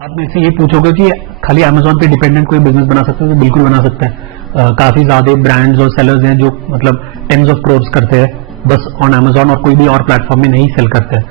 आप मेरे से ये पूछोगे कि खाली अमेजोन पे डिपेंडेंट कोई बिजनेस बना सकता है तो बिल्कुल बना सकता है। काफी ज्यादा ब्रांड्स और सेलर्स हैं जो मतलब टेंस ऑफ क्रोर्स करते हैं बस ऑन अमेजोन और कोई भी और प्लेटफॉर्म में नहीं सेल करते हैं।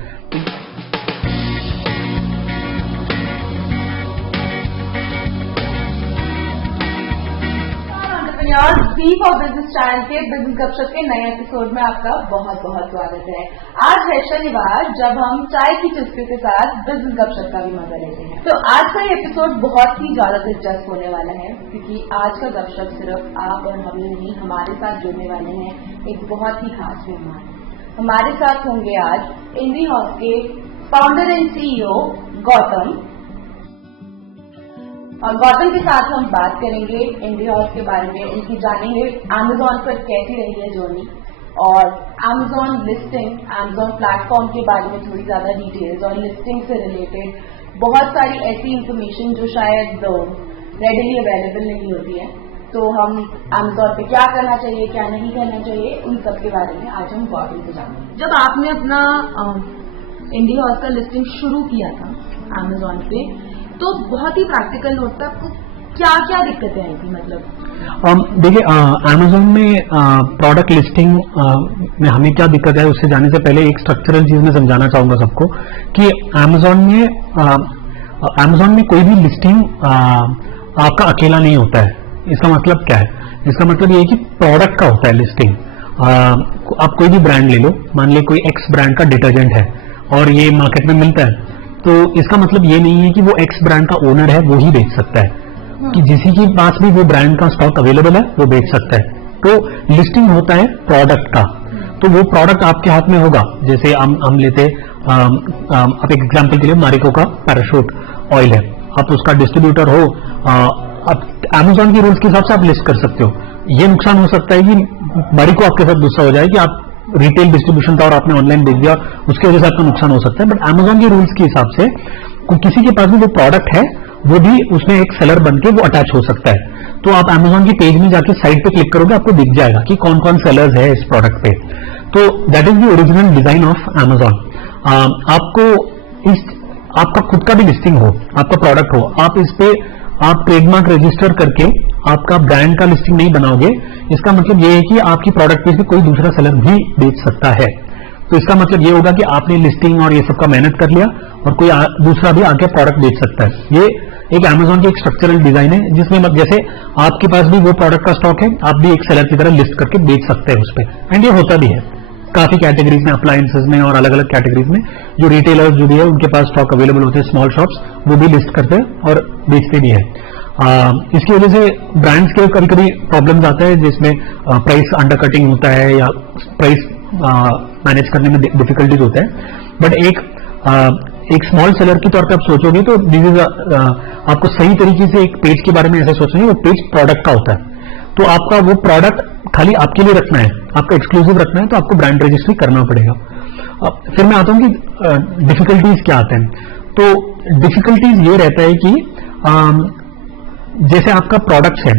स्पीक ऑफ बिजनेस चैनल के बिजनेस गपशप के नए एपिसोड में आपका बहुत बहुत स्वागत है। आज है शनिवार जब हम चाय की चुस्की के साथ बिजनेस गपशप का भी मजा लेते हैं। तो आज का ये एपिसोड बहुत ही ज्यादा दिलचस्प होने वाला है क्योंकि आज का गपशप सिर्फ आप और हम ही नहीं हमारे साथ जुड़ने वाले हैं एक बहुत ही खास मेहमान। हमारे साथ होंगे आज इंडी हाउस के फाउंडर एंड सीईओ गौतम, और गौतम के साथ हम बात करेंगे इंडी हाउस के बारे में, उनकी जानेंगे अमेजोन पर कैसी रही है जर्नी और अमेजोन लिस्टिंग, अमेजोन प्लेटफॉर्म के बारे में थोड़ी ज्यादा डिटेल्स और लिस्टिंग से रिलेटेड बहुत सारी ऐसी इंफॉर्मेशन जो शायद रेडिली अवेलेबल नहीं होती है। तो हम अमेजोन पे क्या करना चाहिए, क्या नहीं करना चाहिए, उन सब के बारे में आज हम गौतम से जानेंगे। जब आपने अपना इंडी हाउस का लिस्टिंग शुरू किया था अमेजोन पे तो बहुत ही प्रैक्टिकल नोट था, आपको क्या क्या दिक्कतें आई थी? मतलब देखिए अमेजोन में प्रोडक्ट लिस्टिंग में हमें क्या दिक्कत है उससे जाने से पहले एक स्ट्रक्चरल चीज में समझाना चाहूंगा सबको कि अमेजोन में कोई भी लिस्टिंग आपका अकेला नहीं होता है। इसका मतलब क्या है? इसका मतलब ये है कि प्रोडक्ट का होता है लिस्टिंग। आप कोई भी ब्रांड ले लो, मान ले कोई एक्स ब्रांड का डिटर्जेंट है और ये मार्केट में मिलता है, तो इसका मतलब ये नहीं है कि वो एक्स ब्रांड का ओनर है वो ही बेच सकता है, कि जिसी के पास भी वो ब्रांड का स्टॉक अवेलेबल है वो बेच सकता है। तो लिस्टिंग होता है प्रोडक्ट का, तो वो प्रोडक्ट आपके हाथ में होगा। जैसे हम लेते आप एक एग्जांपल के लिए मारिको का पैराशूट ऑयल है, आप उसका डिस्ट्रीब्यूटर हो, आप अमेजोन के रूल्स के हिसाब से आप लिस्ट कर सकते हो। ये नुकसान हो सकता है कि मारिको आपके साथ गुस्सा हो जाए कि आप रिटेल डिस्ट्रीब्यूशन था और आपने ऑनलाइन बेच दिया, उसकी वजह से आपका नुकसान हो सकता है। बट अमेजोन के रूल्स के हिसाब से किसी के पास भी वो प्रोडक्ट है वो भी उसमें एक सेलर बन के वो अटैच हो सकता है। तो आप अमेजोन की पेज में जाके साइट पे क्लिक करोगे, आपको दिख जाएगा कि कौन कौन सेलर्स है इस प्रोडक्ट पे। तो that is the original design of Amazon. आपका खुद का भी लिस्टिंग हो, आपका प्रोडक्ट हो, आप इस पे आप ट्रेडमार्क रजिस्टर करके आपका ब्रांड का लिस्टिंग नहीं बनाओगे। इसका मतलब ये है कि आपकी प्रोडक्ट पे से कोई दूसरा सेलर भी बेच सकता है। तो इसका मतलब ये होगा कि आपने लिस्टिंग और ये सब का मेहनत कर लिया और कोई दूसरा भी आके प्रोडक्ट बेच सकता है। ये एक अमेजोन की एक स्ट्रक्चरल डिजाइन है जिसमें जैसे आपके पास भी वो प्रोडक्ट का स्टॉक है, आप भी एक सेलर की तरह लिस्ट करके बेच सकते हैं उस पर। एंड ये होता भी है काफी कैटेगरीज में, अप्लायंसेस में और अलग अलग कैटेगरीज में जो रिटेलर्स जो भी है उनके पास स्टॉक अवेलेबल होते हैं, स्मॉल शॉप्स, वो भी लिस्ट करते हैं और बेचते भी है। इसकी वजह से ब्रांड्स के कभी कभी प्रॉब्लम्स आते हैं जिसमें प्राइस अंडरकटिंग होता है या प्राइस मैनेज करने में डिफिकल्टीज होता है। बट एक स्मॉल सेलर के तौर पे आप सोचोगे तो दिस इज आपको सही तरीके से एक पेज के बारे में ऐसा सोचना है, वो पेज प्रोडक्ट का होता है। तो आपका वो प्रोडक्ट खाली आपके लिए रखना है, आपका एक्सक्लूसिव रखना है, तो आपको ब्रांड रजिस्ट्री करना पड़ेगा। फिर मैं आता हूं कि डिफिकल्टीज क्या आते हैं। तो डिफिकल्टीज ये रहता है कि जैसे आपका प्रोडक्ट है,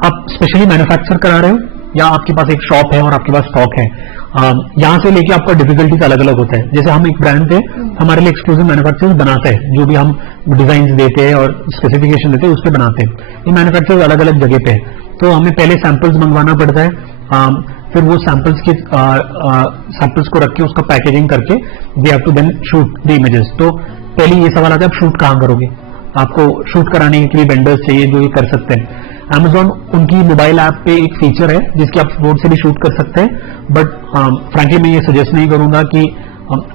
आप स्पेशली मैन्युफैक्चर करा रहे हो या आपके पास एक शॉप है और आपके पास स्टॉक है, यहां से लेके आपका डिफिकल्टीज अलग अलग होता है। जैसे हम एक ब्रांड थे, हमारे लिए एक्सक्लूसिव मैन्युफैक्चरर्स बनाते हैं, जो भी हम डिजाइन देते हैं और स्पेसिफिकेशन देते हैं उस पर बनाते हैं। ये मैन्युफैक्चरर्स अलग अलग जगह पे है, तो हमें पहले सैंपल्स मंगवाना पड़ता है, फिर वो सैंपल्स को रख के उसका पैकेजिंग करके they have to then shoot the images. तो पहले ये सवाल आता है आप शूट कहां करोगे? आपको शूट कराने के लिए वेंडर्स चाहिए जो ये कर सकते हैं। अमेजोन उनकी मोबाइल ऐप पे एक फीचर है जिसकी आप फोन से भी शूट कर सकते हैं, बट फ्रैंकली मैं ये सजेस्ट नहीं करूंगा कि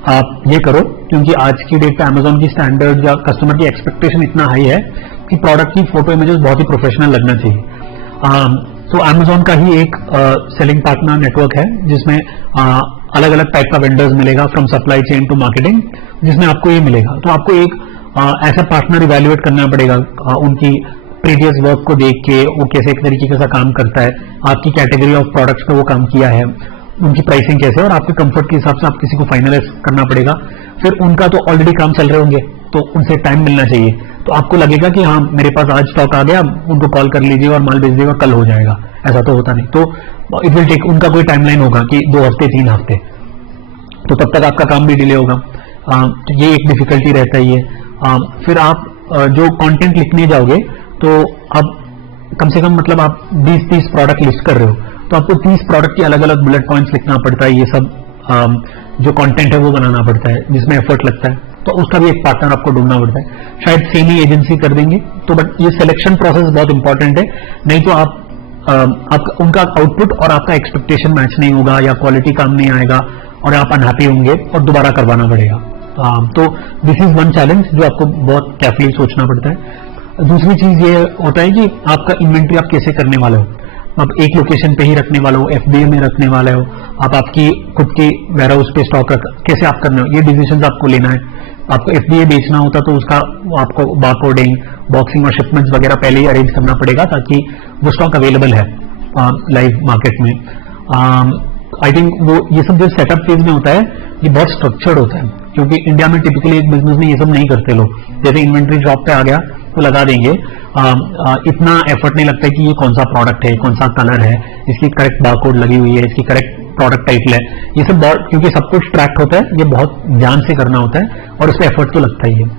आप ये करो, क्योंकि आज की डेट पे अमेजोन की स्टैंडर्ड या कस्टमर की एक्सपेक्टेशन इतना हाई है कि प्रोडक्ट की फोटो इमेजेस बहुत ही प्रोफेशनल लगना चाहिए। तो अमेजोन का ही एक सेलिंग पार्टनर नेटवर्क है जिसमें अलग अलग टाइप का वेंडर्स मिलेगा, from supply chain to marketing, जिसमें आपको ये मिलेगा। तो आपको एक ऐसा पार्टनर इवेल्युएट करना पड़ेगा, उनकी प्रीवियस वर्क को देख के वो कैसे एक तरीके का काम करता है, आपकी कैटेगरी ऑफ प्रोडक्ट्स पे वो काम किया है, उनकी प्राइसिंग कैसे है और आपके कंफर्ट के हिसाब से आप किसी को फाइनलाइज करना पड़ेगा। फिर उनका तो ऑलरेडी काम चल रहे होंगे तो उनसे टाइम मिलना चाहिए, तो आपको लगेगा कि हाँ मेरे पास आज स्टॉक आ गया, उनको कॉल कर लीजिए और माल भेज देगा, कल हो जाएगा, ऐसा तो होता नहीं। तो इट विल टेक, उनका कोई टाइमलाइन होगा कि 2 हफ्ते 3 हफ्ते, तो तब तक आपका काम भी डिले होगा। तो ये एक डिफिकल्टी रहता है ये। फिर आप जो कंटेंट लिखने जाओगे तो अब कम से कम मतलब आप 20-30 प्रोडक्ट लिस्ट कर रहे हो, तो आपको 30 प्रोडक्ट के अलग अलग बुलेट पॉइंट्स लिखना पड़ता है। ये सब जो कंटेंट है वो बनाना पड़ता है, जिसमें एफर्ट लगता है, तो उसका भी एक पार्टनर आपको ढूंढना पड़ता है। शायद सेम ही एजेंसी कर देंगे तो, बट ये सिलेक्शन प्रोसेस बहुत इंपॉर्टेंट है, नहीं तो आप उनका आउटपुट और आपका एक्सपेक्टेशन मैच नहीं होगा या क्वालिटी काम नहीं आएगा और आप अनहैप्पी होंगे और दोबारा करवाना पड़ेगा। तो दिस इज वन चैलेंज जो आपको बहुत केयरफुली सोचना पड़ता है। दूसरी चीज ये होता है कि आपका इन्वेंट्री आप कैसे करने वाले हो। आप एक लोकेशन पे ही रखने वाले हो, एफबीए में रखने वाले हो, आप आपकी खुद की वेयरहाउस पे स्टॉक कैसे आप करने हो, ये डिसीजन आपको लेना है। आपको एफबीए बेचना होता तो उसका आपको बारकोडिंग, बॉक्सिंग और शिपमेंट्स वगैरह पहले ही अरेंज करना पड़ेगा ताकि वो स्टॉक अवेलेबल है लाइव मार्केट में। आई थिंक वो ये सब जो सेटअप फेज में होता है ये बहुत स्ट्रक्चर्ड होता है, क्योंकि इंडिया में टिपिकली एक बिजनेस में ये सब नहीं करते लोग। जैसे इन्वेंट्री शॉप पे आ गया तो लगा देंगे, इतना एफर्ट नहीं लगता है कि ये कौन सा प्रोडक्ट है, कौन सा कलर है, इसकी करेक्ट बारकोड लगी हुई है, इसकी करेक्ट प्रोडक्ट टाइटल है। ये सब बहुत, क्योंकि सब कुछ ट्रैक होता है, ये बहुत ध्यान से करना होता है और उसमें एफर्ट तो लगता ही है।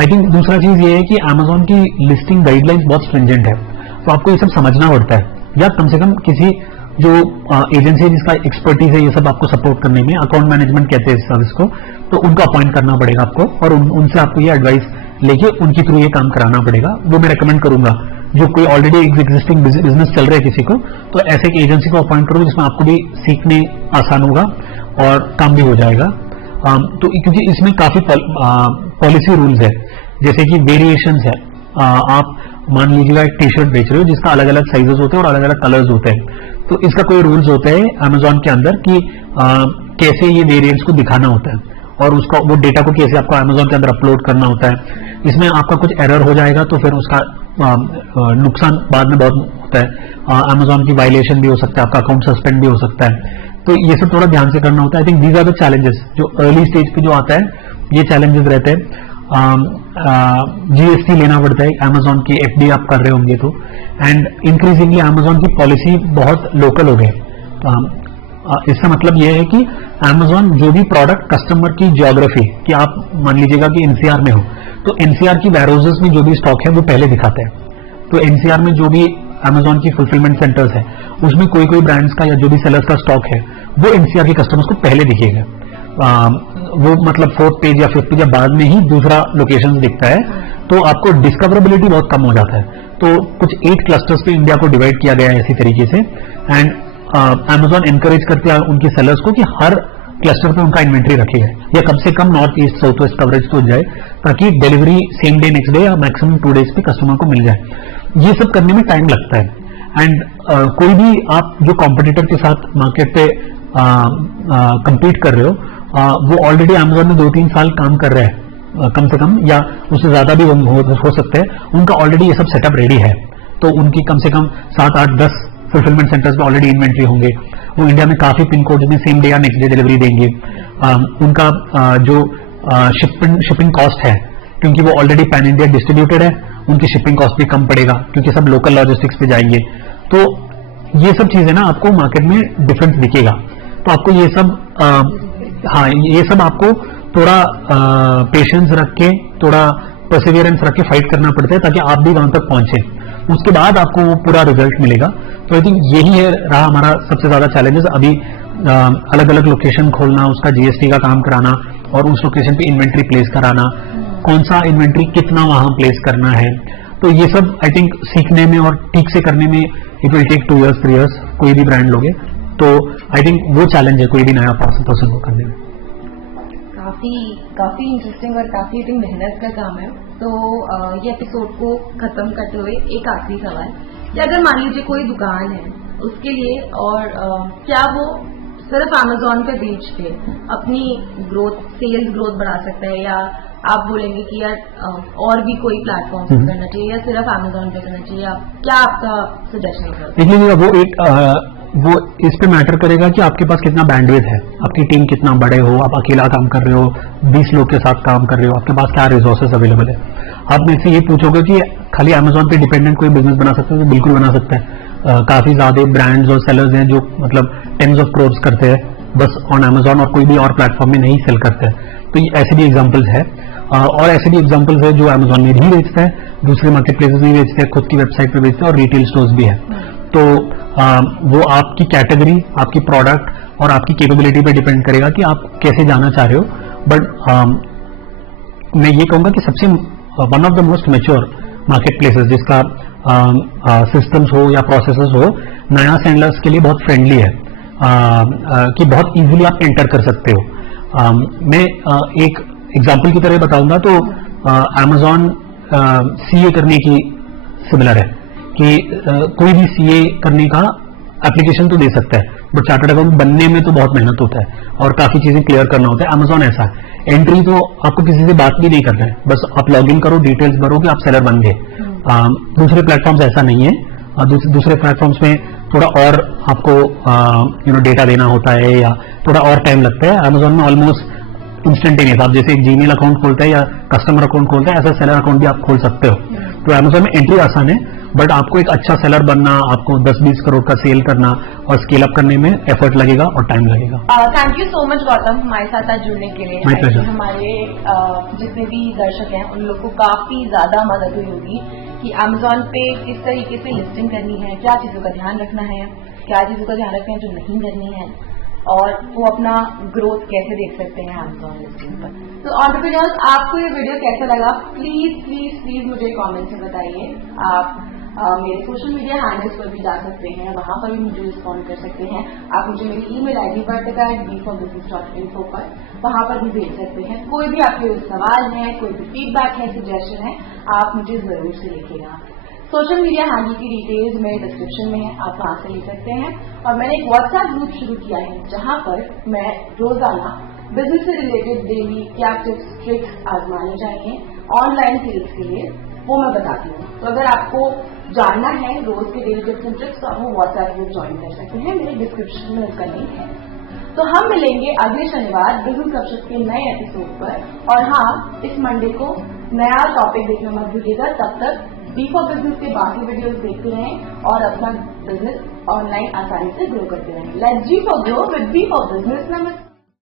आई थिंक दूसरा चीज ये है कि Amazon की लिस्टिंग गाइडलाइंस बहुत स्ट्रिंजेंट है, तो आपको ये सब समझना पड़ता है, या कम से कम किसी जो एजेंसी है जिसका एक्सपर्टीज है ये सब आपको सपोर्ट करने में, अकाउंट मैनेजमेंट कहते हैं इस सर्विस को, तो उनको अपॉइंट करना पड़ेगा आपको और उनसे आपको ये एडवाइस लेके उनके थ्रू ये काम कराना पड़ेगा। वो मैं रेकमेंड करूंगा, जो कोई ऑलरेडी एग्जिस्टिंग बिजनेस चल रहा है किसी को, तो ऐसे एक एजेंसी को अपॉइंट करो जिसमें आपको भी सीखने आसान होगा और काम भी हो जाएगा। तो क्योंकि इसमें काफी पॉलिसी रूल्स है, जैसे कि वेरिएशंस है। आप मान लीजिएगा एक टी शर्ट बेच रहे हो जिसका अलग अलग साइजेस होते हैं और अलग अलग कलर्स होते हैं, तो इसका कोई रूल्स होता है Amazon के अंदर कि कैसे ये वेरिएंट्स को दिखाना होता है और उसका वो डेटा को कैसे आपको Amazon के अंदर अपलोड करना होता है। इसमें आपका कुछ एरर हो जाएगा तो फिर उसका नुकसान बाद में बहुत होता है। Amazon की वायलेशन भी हो सकता है, आपका अकाउंट सस्पेंड भी हो सकता है, तो ये सब थोड़ा ध्यान से करना होता है। I think these are the challenges जो अर्ली स्टेज पे जो आता है, ये चैलेंजेस रहते हैं। जीएसटी लेना पड़ता है Amazon की, एफडी आप कर रहे होंगे तो, एंड इंक्रीजिंगली Amazon की पॉलिसी बहुत लोकल हो गई। इसका मतलब यह है कि Amazon जो भी प्रोडक्ट कस्टमर की ज्योग्राफी, कि आप मान लीजिएगा कि एनसीआर में हो तो एनसीआर की वेयरहाउसेस में जो भी स्टॉक है वो पहले दिखाते हैं। तो एनसीआर में जो भी Amazon की फुलफिलमेंट सेंटर्स है उसमें कोई कोई ब्रांड्स का या जो भी सेलर्स का स्टॉक है वो एनसीआर के कस्टमर्स को पहले दिखेगा। वो मतलब 4th पेज या 5th पेज या बाद में ही दूसरा लोकेशन दिखता है, तो आपको डिस्कवरेबिलिटी बहुत कम हो जाता है। तो कुछ 8 क्लस्टर्स पे इंडिया को डिवाइड किया गया है इसी तरीके से, एंड Amazon एनकरेज करते हैं उनके सेलर्स को कि हर क्लस्टर पे उनका इन्वेंट्री रखेगा, या कम से कम north east south west coverage तो हो जाए, ताकि delivery same day next day या मैक्सिमम 2 डेज पे कस्टमर को मिल जाए। ये सब करने में टाइम लगता है, एंड कोई भी आप जो कॉम्पिटिटर के साथ मार्केट पे compete कर रहे हो, वो ऑलरेडी Amazon में 2-3 साल काम कर रहे हैं कम से कम, या उससे ज्यादा भी हो सकते हैं, उनका ऑलरेडी ये सब सेटअप रेडी है। तो उनकी कम से कम 7-8-10 फुलफिलमेंट सेंटर्स में ऑलरेडी इन्वेंट्री होंगे। वो इंडिया में काफी पिन कोड में सेम डे या नेक्स्ट डे डिलीवरी देंगे। उनका जो शिपिंग कॉस्ट है, क्योंकि वो ऑलरेडी पैन इंडिया डिस्ट्रीब्यूटेड है, उनकी शिपिंग कॉस्ट भी कम पड़ेगा क्योंकि सब लोकल लॉजिस्टिक्स पे जाएंगे। तो ये सब चीजें ना आपको मार्केट में डिफरेंस दिखेगा। तो आपको ये सब ये सब आपको थोड़ा पेशेंस रख के, थोड़ा परसिवियरेंस रख के फाइट करना पड़ता है ताकि आप भी वहां तक पहुंचे, उसके बाद आपको वो पूरा रिजल्ट मिलेगा। तो आई थिंक यही है रहा हमारा सबसे ज्यादा चैलेंजेस अभी, अलग अलग लोकेशन खोलना, उसका जीएसटी का काम कराना और उस लोकेशन पे इन्वेंट्री प्लेस कराना, कौन सा इन्वेंट्री कितना वहां प्लेस करना है। तो ये सब आई थिंक सीखने में और ठीक से करने में it will take 2 years 3 years, कोई भी ब्रांड लोगे तो आई थिंक वो चैलेंज है कोई भी नया पर्सन को करने में। काफी इंटरेस्टिंग और काफी मेहनत का काम है। तो ये एपिसोड को खत्म करते हुए एक आखिरी सवाल, कि अगर मान लीजिए कोई दुकान है उसके लिए, और क्या वो सिर्फ Amazon पे बेच के अपनी सेल्स ग्रोथ बढ़ा सकता है, या आप बोलेंगे कि यार और भी कोई प्लेटफॉर्म पे करना चाहिए या सिर्फ Amazon पे करना चाहिए, क्या आपका सजेशन है? देखिए वो इस पे मैटर करेगा कि आपके पास कितना बैंडविड्थ है, आपकी टीम कितना बड़े हो, आप अकेला काम कर रहे हो, 20 लोग के साथ काम कर रहे हो, आपके पास क्या रिसोर्सेज अवेलेबल है। आप मेरे से ये पूछोगे कि खाली Amazon पे डिपेंडेंट कोई बिजनेस बना सकता है, तो बिल्कुल बना सकता है। काफी ज्यादा ब्रांड्स और सेलर्स हैं जो मतलब 10s of crores करते हैं बस ऑन Amazon और कोई भी और प्लेटफॉर्म में नहीं सेल करते हैं। तो ये ऐसे भी एग्जांपल्स है, और ऐसे भी एग्जांपल्स है जो अमेजोन में भी बेचता है, दूसरे मार्केट प्लेसेस में बेचते हैं, खुद की वेबसाइट पे बेचते हैं, और रिटेल स्टोर्स भी है। तो वो आपकी कैटेगरी, आपकी प्रोडक्ट और आपकी कैपेबिलिटी पे डिपेंड करेगा कि आप कैसे जाना चाह रहे हो। बट मैं ये कहूंगा कि सबसे one of the most mature market places जिसका सिस्टम्स हो या प्रोसेसेस हो, नया सेंडलर्स के लिए बहुत फ्रेंडली है, कि बहुत इजीली आप एंटर कर सकते हो। मैं एक एग्जांपल की तरह बताऊंगा तो अमेजॉन सीए करने की सिमिलर है, कि कोई भी सीए करने का एप्लीकेशन तो दे सकता है, बट चार्टर्ड अकाउंट बनने में तो बहुत मेहनत होता है और काफी चीजें क्लियर करना होता है। अमेजॉन ऐसा है, एंट्री तो आपको किसी से बात भी नहीं करना है, बस आप लॉग इन करो, डिटेल्स भरो कि आप सेलर बन गए। दूसरे प्लेटफॉर्म्स ऐसा नहीं है। दूसरे प्लेटफॉर्म्स में थोड़ा और आपको डेटा देना होता है या थोड़ा और टाइम लगता है। अमेजॉन में ऑलमोस्ट इंस्टेंटेनियस, आप जैसे एक जीमेल अकाउंट खोलते हैं या कस्टमर अकाउंट खोलते हैं, ऐसा सेलर अकाउंट भी आप खोल सकते हो। तो अमेजॉन में एंट्री आसान है, बट आपको एक अच्छा सेलर बनना, आपको 10-20 करोड़ का सेल करना और स्केल अप करने में एफर्ट लगेगा और टाइम लगेगा। Thank you so much Gautam हमारे साथ आज जुड़ने के लिए। My pleasure. हमारे जितने भी दर्शक हैं उन लोग को काफी ज्यादा मदद हुई होगी कि अमेजोन पे किस तरीके से लिस्टिंग करनी है, क्या चीजों का ध्यान रखना है, क्या चीजों का ध्यान रखना है जो नहीं करनी है, और वो अपना ग्रोथ कैसे देख सकते हैं अमेजोन लिस्टिंग पर। तो एंटरप्रेन्योर्स, आपको ये वीडियो कैसा लगा प्लीज प्लीज प्लीज मुझे कमेंट में बताइए। आप मेरे सोशल मीडिया हैंडल्स पर भी जा सकते हैं, वहां पर भी मुझे रिस्पॉन्ड कर सकते हैं। आप मुझे मेरी ईमेल आईडी vartika@b4business.info पर वहां पर भी भेज सकते हैं। कोई भी आपके सवाल है, कोई भी फीडबैक है, सजेशन है, आप मुझे जरूर से लिखिएगा। सोशल मीडिया हैंडल की डिटेल्स मेरे डिस्क्रिप्शन में है, आप वहां से ले सकते हैं। और मैंने एक व्हाट्सएप ग्रुप शुरू किया है जहां पर मैं रोजाना बिजनेस से रिलेटेड डेली क्या टिप्स ट्रिक्स आजमाने चाहिए ऑनलाइन सेल्स के लिए, वो मैं बताती हूँ। तो अगर आपको जानना है रोज के डेली टिप्स एंड ट्रिक्स तो आप वो व्हाट्सएप ग्रुप ज्वाइन कर सकते हैं, मेरे डिस्क्रिप्शन में उसका लिंक है। तो हम मिलेंगे अगले शनिवार बिजनेस गपशप के नए एपिसोड पर। और हाँ, इस मंडे को नया टॉपिक देखना मत भूलिएगा। तब तक B4 बिजनेस के बाकी वीडियोस देखते रहें और अपना बिजनेस ऑनलाइन आसानी से ग्रो करते रहें। Let's G4 grow with B4 business. नमस्ते।